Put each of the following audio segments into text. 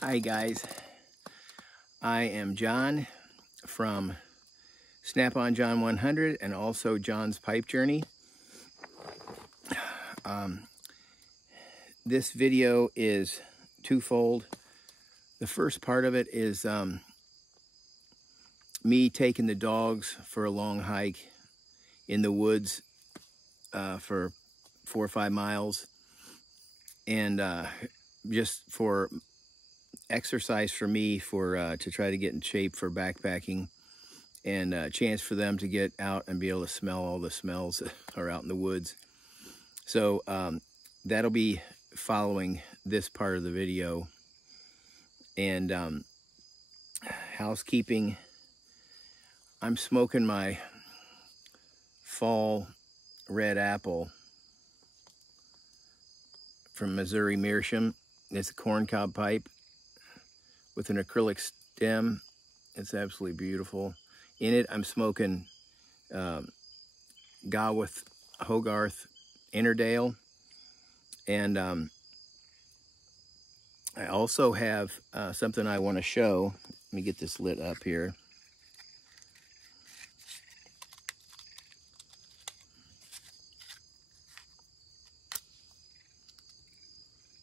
Hi guys, I am John from Snap-on John 100 and also John's Pipe Journey. This video is twofold. The first part of it is me taking the dogs for a long hike in the woods for 4 or 5 miles, and just for exercise for me to try to get in shape for backpacking, and a chance for them to get out and be able to smell all the smells that are out in the woods. So that'll be following this part of the video. And housekeeping, I'm smoking my fall red apple from Missouri Meerschaum. It's a corncob pipe with an acrylic stem. It's absolutely beautiful. In it, I'm smoking Gawath Hogarth Innerdale. And I also have something I want to show. Let me get this lit up here.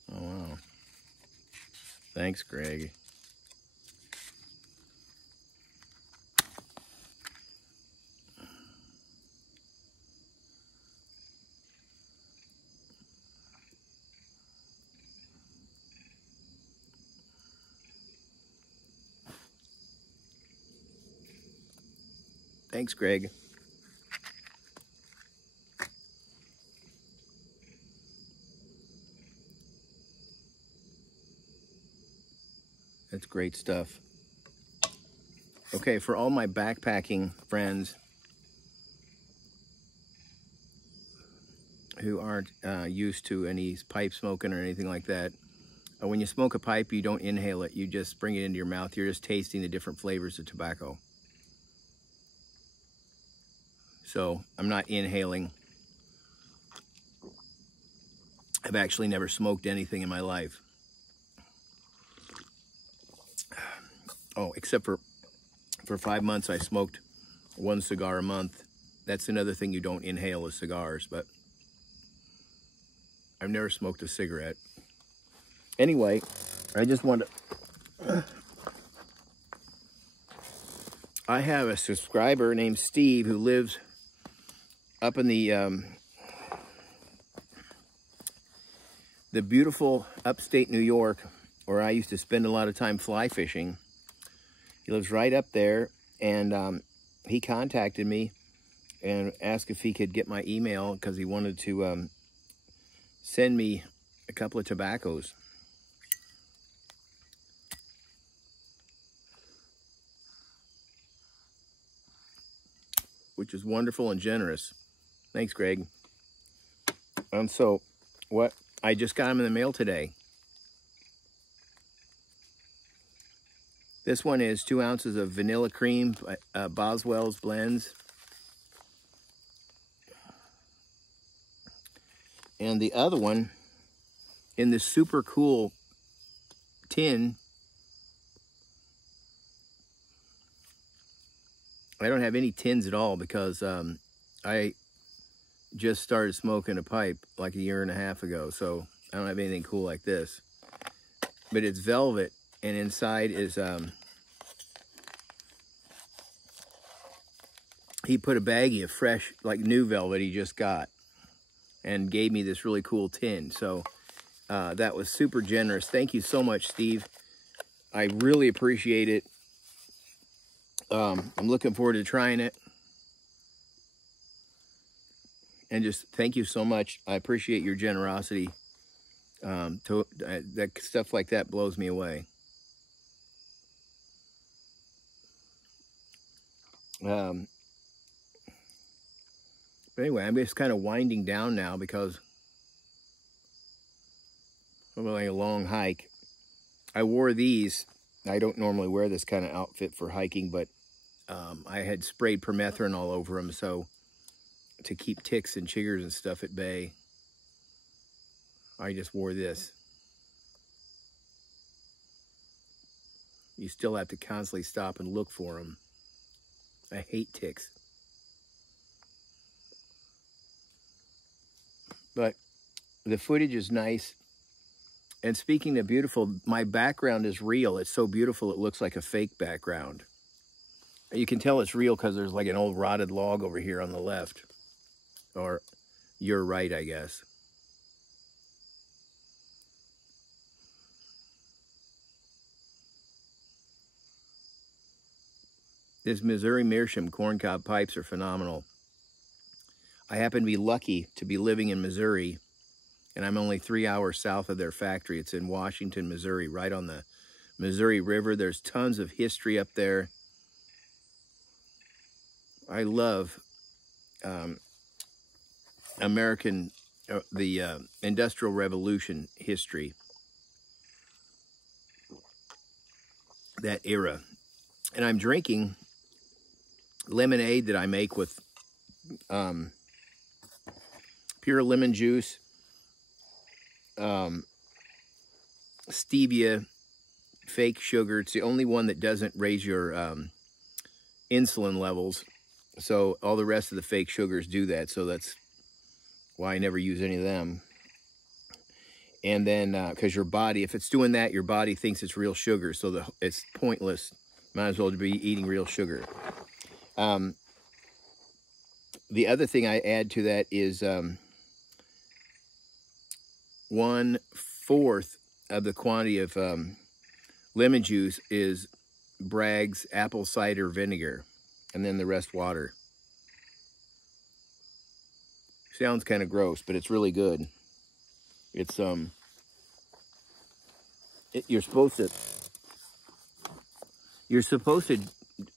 Oh, wow. Thanks, Greg. Thanks, Greg. That's great stuff. Okay, for all my backpacking friends who aren't used to any pipe smoking or anything like that, when you smoke a pipe, you don't inhale it. You just bring it into your mouth. You're just tasting the different flavors of tobacco. So I'm not inhaling. I've actually never smoked anything in my life. Oh, except for 5 months, I smoked 1 cigar a month. That's another thing you don't inhale is cigars, but I've never smoked a cigarette. Anyway, I just want to... I have a subscriber named Steve who lives up in the beautiful upstate New York, where I used to spend a lot of time fly fishing. He lives right up there, and he contacted me and asked if he could get my email because he wanted to send me a couple of tobaccos. Which is wonderful and generous. Thanks, Greg. So what I just got them in the mail today. This one is 2 ounces of vanilla cream, Boswell's blends. And the other one in this super cool tin. I don't have any tins at all because I just started smoking a pipe like 1.5 years ago, so I don't have anything cool like this. But it's velvet, and inside is he put a baggie of fresh, like new velvet he just got, and gave me this really cool tin. So that was super generous. Thank you so much, Steve. I really appreciate it. I'm looking forward to trying it. And just thank you so much. I appreciate your generosity. That stuff like that blows me away. But anyway, I'm just kind of winding down now because I'm on a long hike. I wore these. I don't normally wear this kind of outfit for hiking, but I had sprayed permethrin all over them, so to keep ticks and chiggers and stuff at bay, I just wore this. You still have to constantly stop and look for them. I hate ticks. But the footage is nice. And speaking of beautiful, my background is real. It's so beautiful it looks like a fake background. You can tell it's real because there's like an old rotted log over here on the left. Or your right, I guess. This Missouri Meerschaum corncob pipes are phenomenal. I happen to be lucky to be living in Missouri, and I'm only 3 hours south of their factory. It's in Washington, Missouri, right on the Missouri River. There's tons of history up there. I love American, the Industrial Revolution history, that era. And I'm drinking lemonade that I make with pure lemon juice, stevia, fake sugar. It's the only one that doesn't raise your insulin levels. So all the rest of the fake sugars do that. So that's why I never use any of them. And then, because your body, if it's doing that, your body thinks it's real sugar. So it's pointless. Might as well be eating real sugar. The other thing I add to that is 1/4 of the quantity of lemon juice is Bragg's apple cider vinegar, and then the rest water. Sounds kind of gross, but it's really good. It's you're supposed to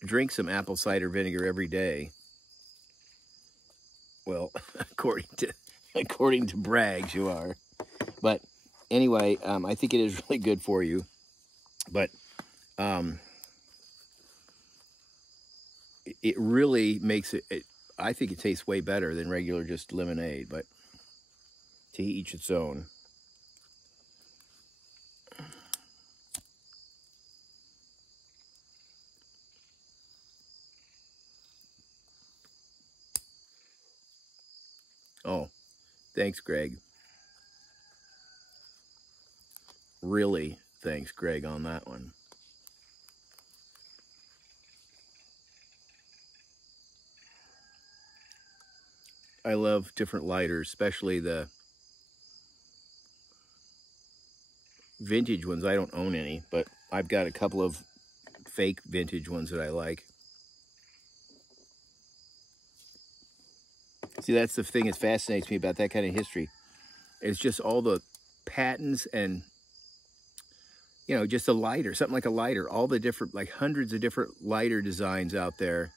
drink some apple cider vinegar every day. Well, according to Bragg's, you are. But anyway, I think it is really good for you. But it really makes it, I think it tastes way better than regular just lemonade, but to each its own. Oh, thanks, Greg. Really, thanks, Greg, on that one. I love different lighters, especially the vintage ones. I don't own any, but I've got a couple of fake vintage ones that I like. See, that's the thing that fascinates me about that kind of history. It's just all the patents and, you know, just a lighter, something like a lighter, all the different, like hundreds of different lighter designs out there.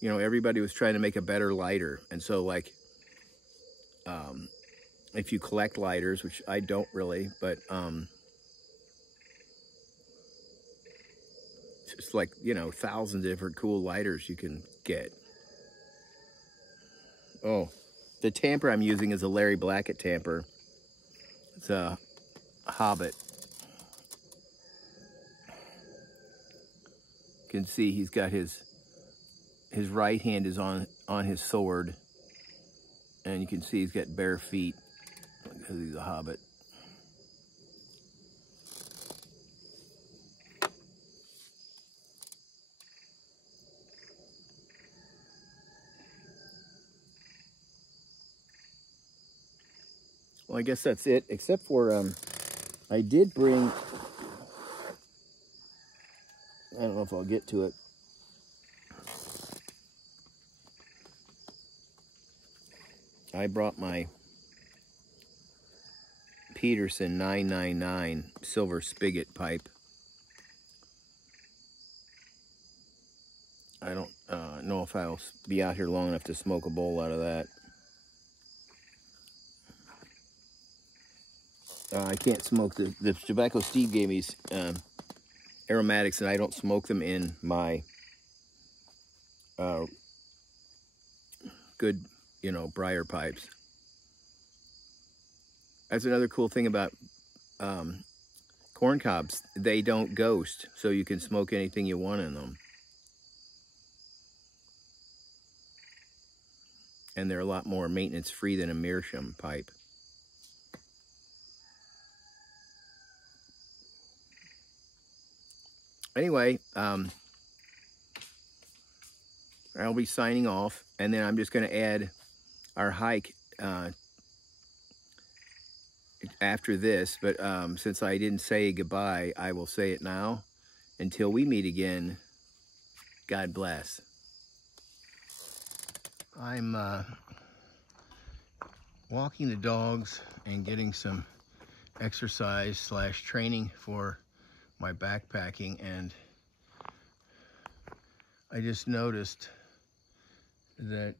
You know, everybody was trying to make a better lighter. And so, like, if you collect lighters, which I don't really, but it's like, you know, thousands of different cool lighters you can get. Oh, the tamper I'm using is a Larry Blackett tamper. It's a Hobbit. You can see he's got his right hand is on his sword, and you can see he's got bare feet because he's a hobbit. Well, I guess that's it, except for I did bring, I don't know if I'll get to it. I brought my Peterson 999 silver spigot pipe. I don't know if I'll be out here long enough to smoke a bowl out of that. I can't smoke the tobacco Steve gave me aromatics, and I don't smoke them in my good, you know, briar pipes. That's another cool thing about corn cobs, they don't ghost, so you can smoke anything you want in them. And they're a lot more maintenance-free than a meerschaum pipe. Anyway, I'll be signing off, and then I'm just going to add our hike after this. But since I didn't say goodbye, I will say it now. Until we meet again, God bless. I'm walking the dogs and getting some exercise / training for my backpacking, and I just noticed that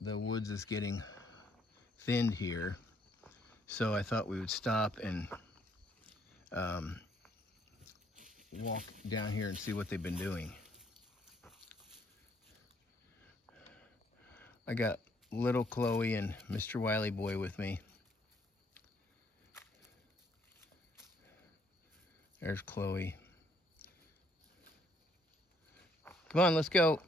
the woods is getting thinned here, so I thought we would stop and walk down here and see what they've been doing. I got little Chloe and Mr. Wiley Boy with me. There's Chloe. Come on, let's go.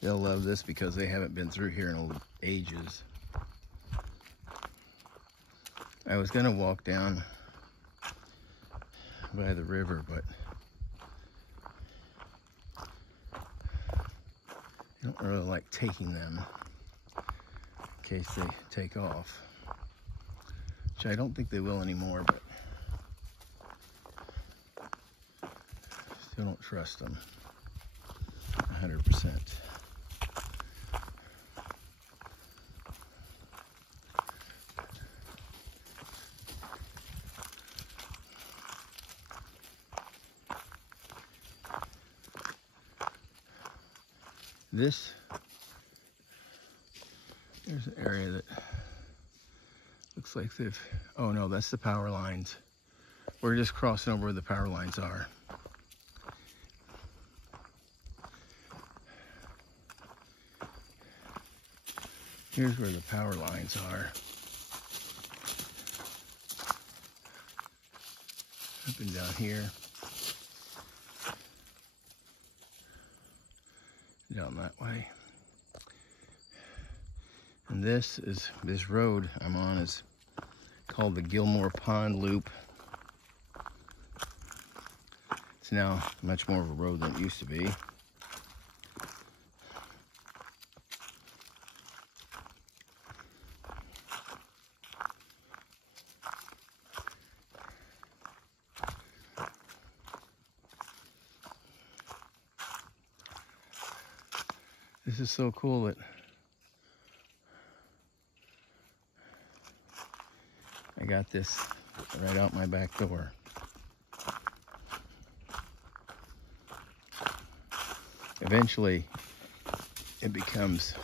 They'll love this because they haven't been through here in ages. I was gonna walk down by the river, but I don't really like taking them in case they take off, which I don't think they will anymore, but still don't trust them 100%. There's an area that looks like oh no, that's the power lines. We're just crossing over where the power lines are. Here's where the power lines are. Up and down here. Down that way. And this road I'm on is called the Gilmore Pond Loop. It's now much more of a road than it used to be. This is so cool that I got this right out my back door. Eventually, it becomes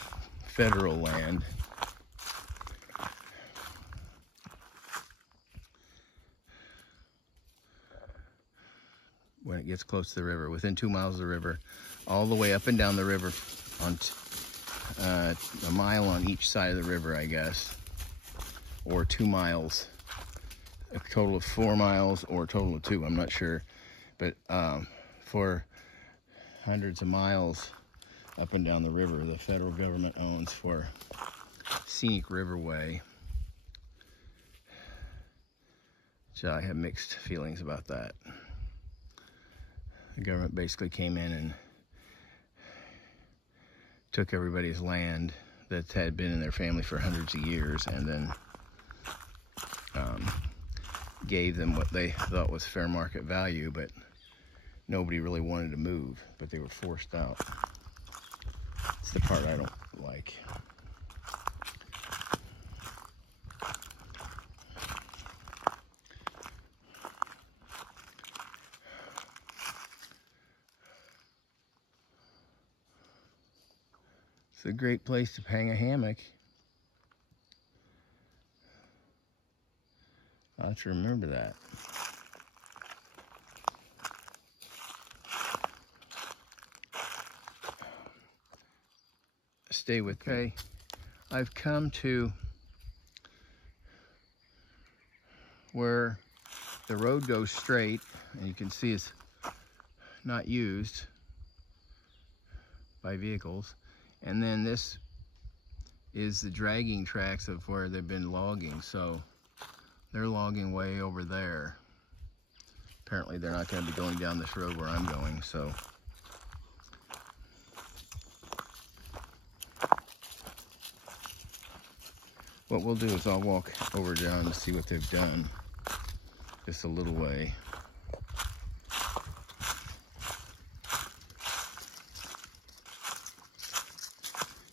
federal land. When it gets close to the river, within 2 miles of the river, all the way up and down the river, on a mile on each side of the river, I guess, or 2 miles, a total of 4 miles, or a total of 2, I'm not sure, but for hundreds of miles up and down the river, the federal government owns for scenic riverway. So I have mixed feelings about that. The government basically came in and took everybody's land that had been in their family for hundreds of years, and then gave them what they thought was fair market value, but nobody really wanted to move, but they were forced out. It's the part I don't like. It's a great place to hang a hammock. I'll have to remember that. Stay with me. I've come to where the road goes straight, and you can see it's not used by vehicles. And then this is the dragging tracks of where they've been logging. So they're logging way over there. Apparently they're not going to be going down this road where I'm going, so. What we'll do is I'll walk over down to see what they've done, just a little way.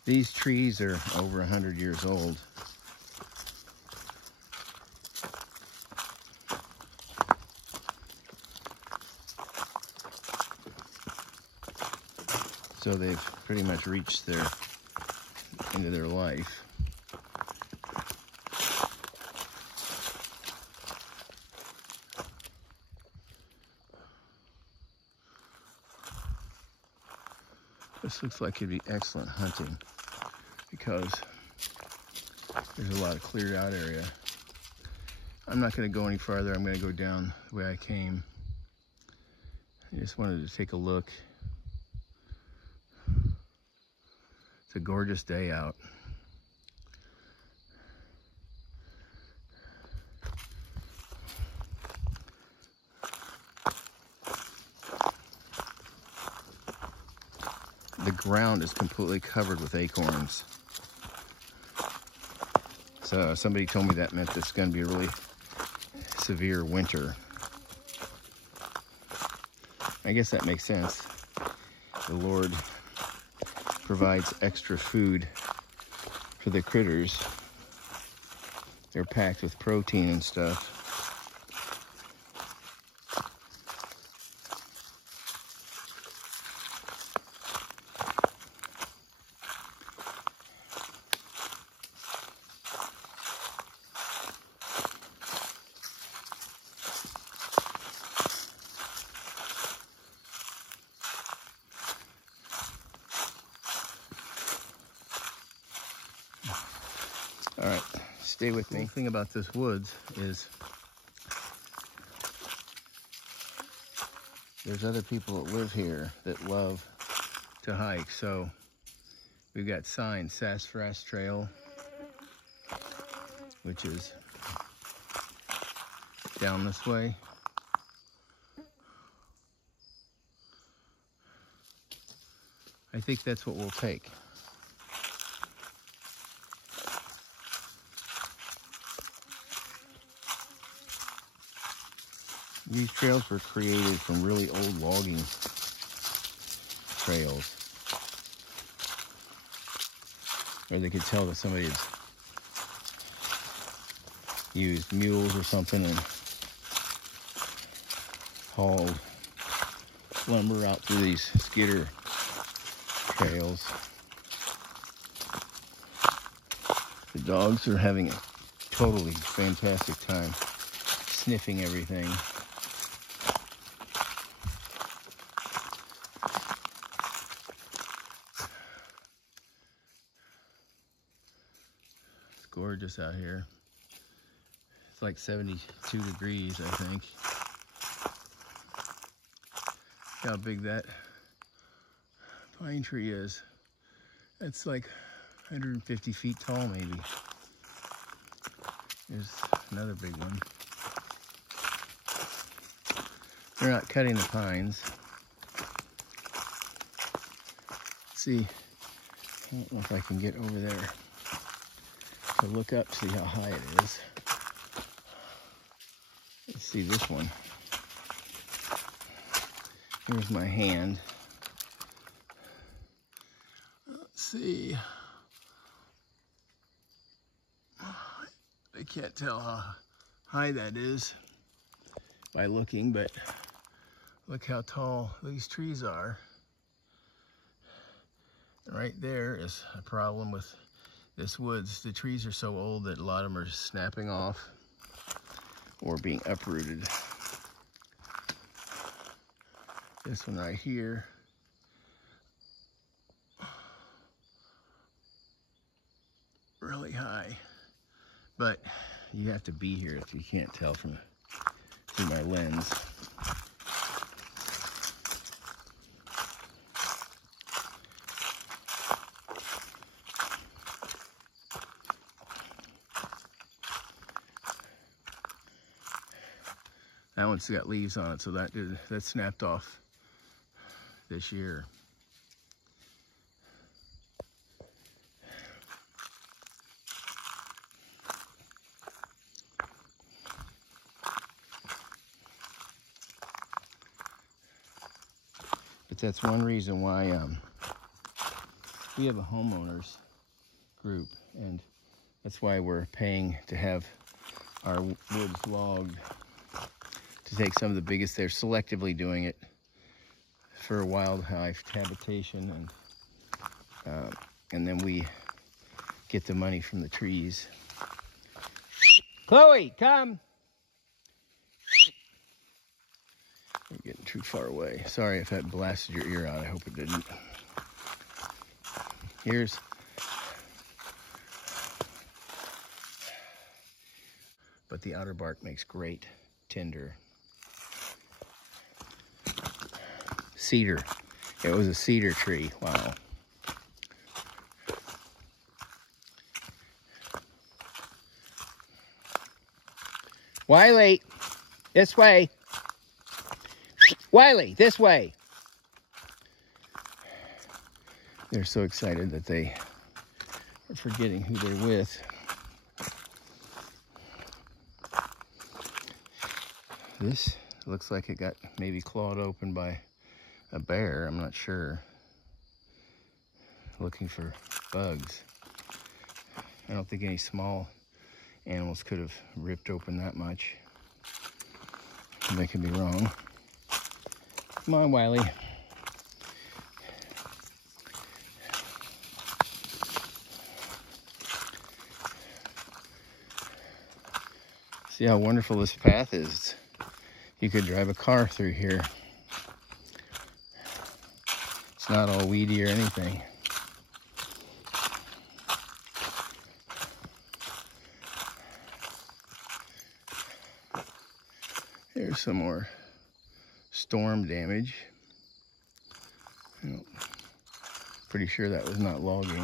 These trees are over 100 years old. So they've pretty much reached their end of their life. This looks like it'd be excellent hunting because there's a lot of cleared out area. I'm not going to go any farther. I'm going to go down the way I came. I just wanted to take a look. It's a gorgeous day out. The ground is completely covered with acorns. So somebody told me that meant it's going to be a really severe winter. I guess that makes sense. The Lord provides extra food for the critters. They're packed with protein and stuff. All right, stay with me. The thing about this woods is there's other people that live here that love to hike. So we've got signs, Sassafras Trail, which is down this way. I think that's what we'll take. These trails were created from really old logging trails, or they could tell that somebody had used mules or something and hauled lumber out through these skidder trails. The dogs are having a totally fantastic time sniffing everything. It's gorgeous out here. It's like 72 degrees, I think. Look how big that pine tree is. It's like 150 feet tall, maybe. There's another big one. They're not cutting the pines. Let's see, I don't know if I can get over there to look up, see how high it is. Let's see this one. Here's my hand. Let's see. I can't tell how high that is by looking, but look how tall these trees are. And right there is a problem with this woods. The trees are so old that a lot of them are snapping off. or being uprooted. This one right here, really high, but you have to be here if you can't tell from through my lens. That one's got leaves on it, so that snapped off this year. But that's one reason why we have a homeowners group, and that's why we're paying to have our woods logged, to take some of the biggest. They're selectively doing it for wildlife habitation, and then we get the money from the trees. Chloe, come! You're getting too far away. Sorry if that blasted your ear out. I hope it didn't. Here's but the outer bark makes great tinder. Cedar. It was a cedar tree. Wow. Wiley, this way. Wiley, this way. They're so excited that they are forgetting who they're with. This looks like it got maybe clawed open by a bear. I'm not sure. Looking for bugs. I don't think any small animals could have ripped open that much. They could be wrong. Come on, Wiley. See how wonderful this path is. You could drive a car through here. It's not all weedy or anything. Here's some more storm damage. Pretty sure that was not logging.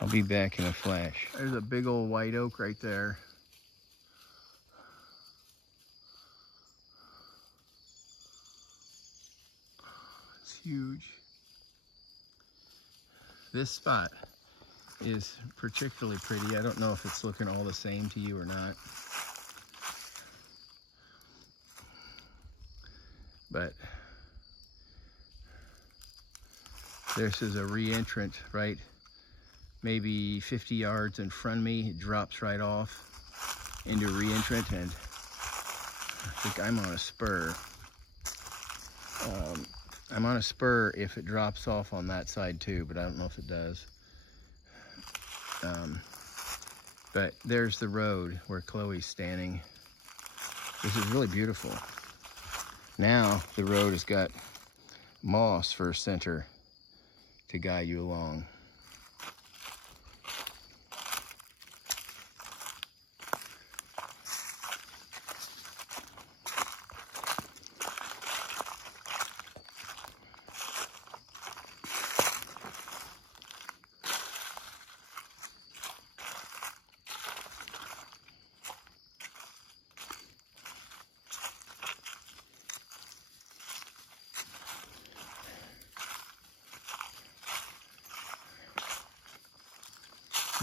I'll be back in a flash. There's a big old white oak right there. It's huge. This spot is particularly pretty. I don't know if it's looking all the same to you or not. But this is a re-entrant, right? Maybe 50 yards in front of me. It drops right off into a re-entrant, and I think I'm on a spur. I'm on a spur if it drops off on that side too, but I don't know if it does. But there's the road where Chloe's standing. This is really beautiful. Now the road has got moss for a center to guide you along.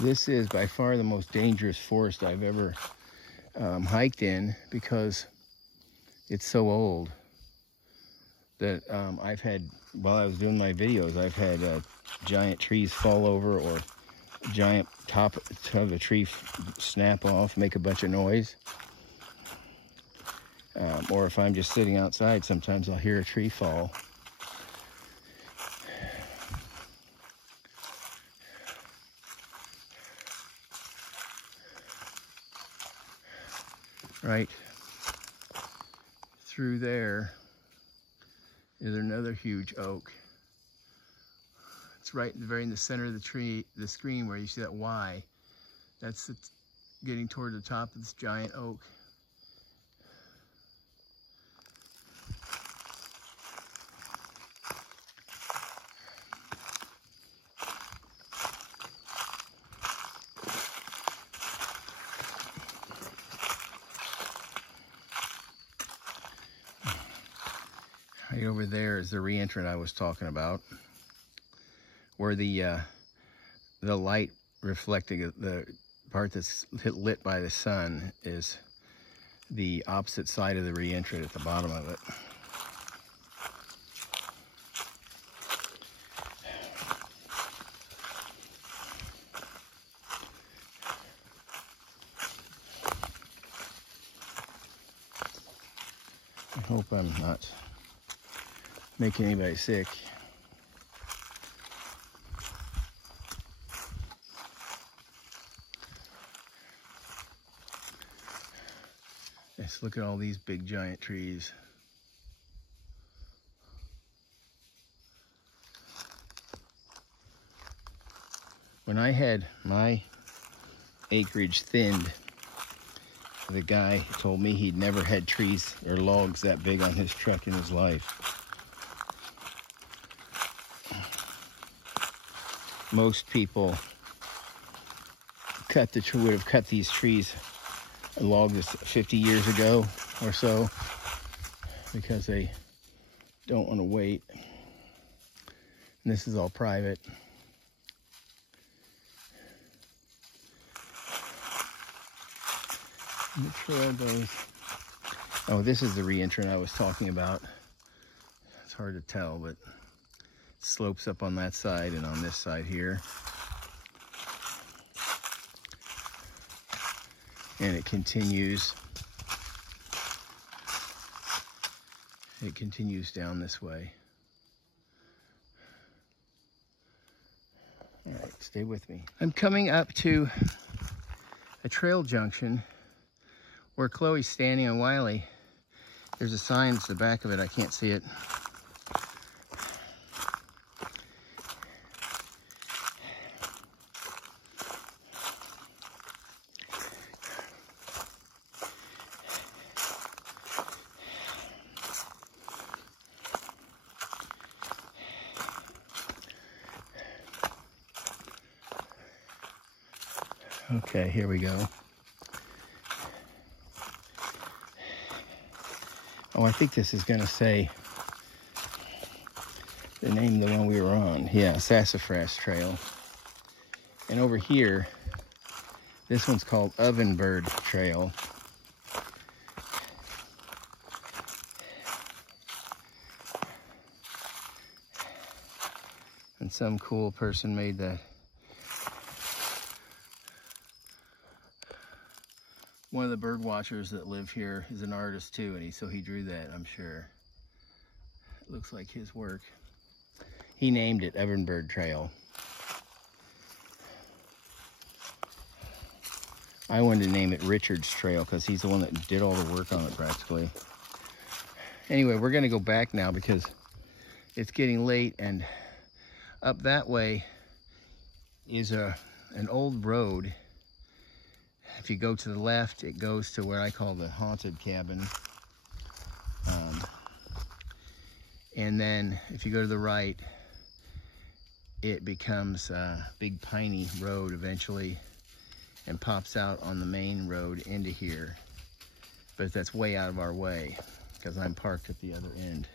This is by far the most dangerous forest I've ever hiked in, because it's so old that I've had, while I was doing my videos, I've had giant trees fall over, or giant top of a tree snap off, make a bunch of noise. Or if I'm just sitting outside, sometimes I'll hear a tree fall. right through there is another huge oak. It's right in the center of the tree, the screen where you see that Y. That's getting toward the top of this giant oak. Right over there is the reentrant I was talking about, where the light reflecting the part that's lit by the sun is the opposite side of the reentrant at the bottom of it. I hope I'm not making anybody sick. Let's look at all these big giant trees. When I had my acreage thinned, the guy told me he'd never had trees or logs that big on his truck in his life. Most people would have cut these trees and logged this 50 years ago or so because they don't want to wait. And this is all private. And the trail goes. Oh, this is the reentrant I was talking about. It's hard to tell, but it slopes up on that side and on this side here. And it continues. It continues down this way. All right, stay with me. I'm coming up to a trail junction where Chloe's standing on Wiley. There's a sign, it's the back of it, I can't see it. Okay, here we go. Oh, I think this is going to say the name of the one we were on. Yeah, Sassafras Trail. And over here, this one's called Ovenbird Trail. And some cool person made that. One of the bird watchers that live here is an artist too, and so he drew that, I'm sure. It looks like his work. He named it Ovenbird Trail. I wanted to name it Richard's Trail because he's the one that did all the work on it practically. Anyway, we're gonna go back now because it's getting late, and up that way is an old road. If you go to the left, it goes to where I call the haunted cabin. And then if you go to the right, it becomes a big piney road eventually and pops out on the main road into here. But that's way out of our way because I'm parked at the other end.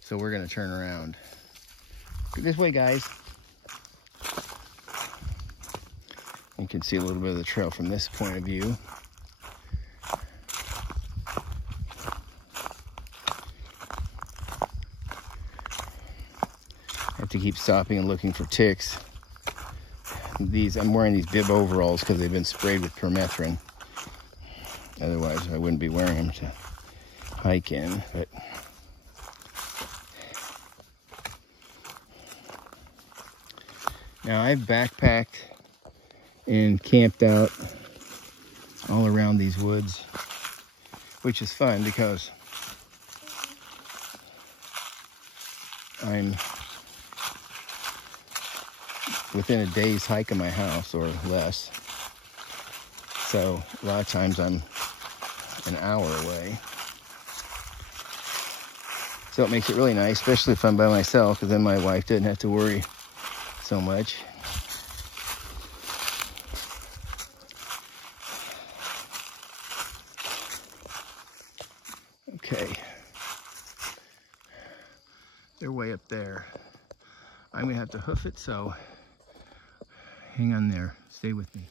So we're gonna turn around. This way, guys. You can see a little bit of the trail from this point of view. I have to keep stopping and looking for ticks. I'm wearing these bib overalls because they've been sprayed with permethrin. Otherwise, I wouldn't be wearing them to hike in. But now I've backpacked and camped out all around these woods which is fun because I'm within a day's hike of my house or less. So a lot of times I'm an hour away. So it makes it really nice, especially if I'm by myself, because then my wife didn't have to worry so much. Okay. They're way up there. I'm gonna have to hoof it, so hang on there. Stay with me.